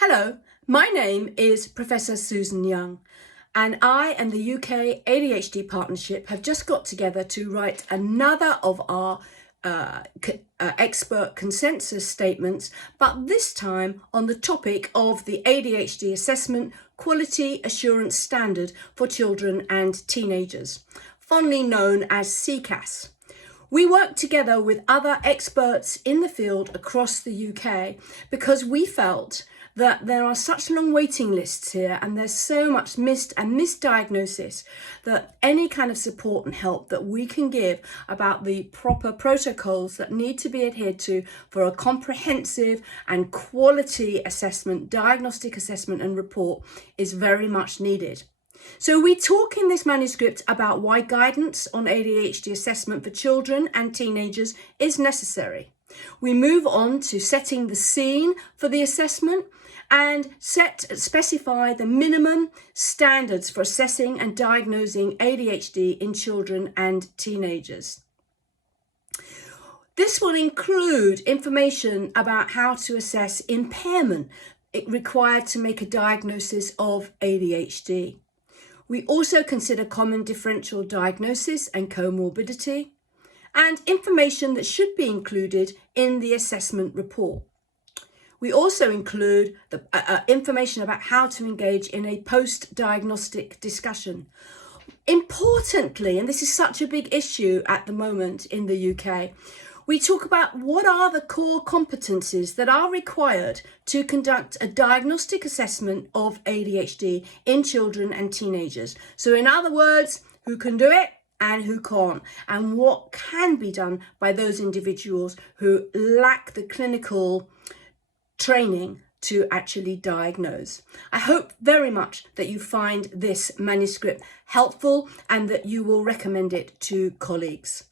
Hello, my name is Professor Susan Young, and I and the UK ADHD Partnership have just got together to write another of our expert consensus statements, but this time on the topic of the ADHD Assessment Quality Assurance Standard for Children and Teenagers, fondly known as CAAQAS. We work together with other experts in the field across the UK because we felt that there are such long waiting lists here and there's so much missed and misdiagnosis that any kind of support and help that we can give about the proper protocols that need to be adhered to for a comprehensive and quality assessment, diagnostic assessment and report is very much needed. So we talk in this manuscript about why guidance on ADHD assessment for children and teenagers is necessary. We move on to setting the scene for the assessment and specify the minimum standards for assessing and diagnosing ADHD in children and teenagers. This will include information about how to assess impairment required to make a diagnosis of ADHD. We also consider common differential diagnosis and comorbidity, and information that should be included in the assessment report. We also include the information about how to engage in a post-diagnostic discussion. Importantly, and this is such a big issue at the moment in the UK, we talk about what are the core competencies that are required to conduct a diagnostic assessment of ADHD in children and teenagers. So in other words, who can do it and who can't, and what can be done by those individuals who lack the clinical training to actually diagnose. I hope very much that you find this manuscript helpful and that you will recommend it to colleagues.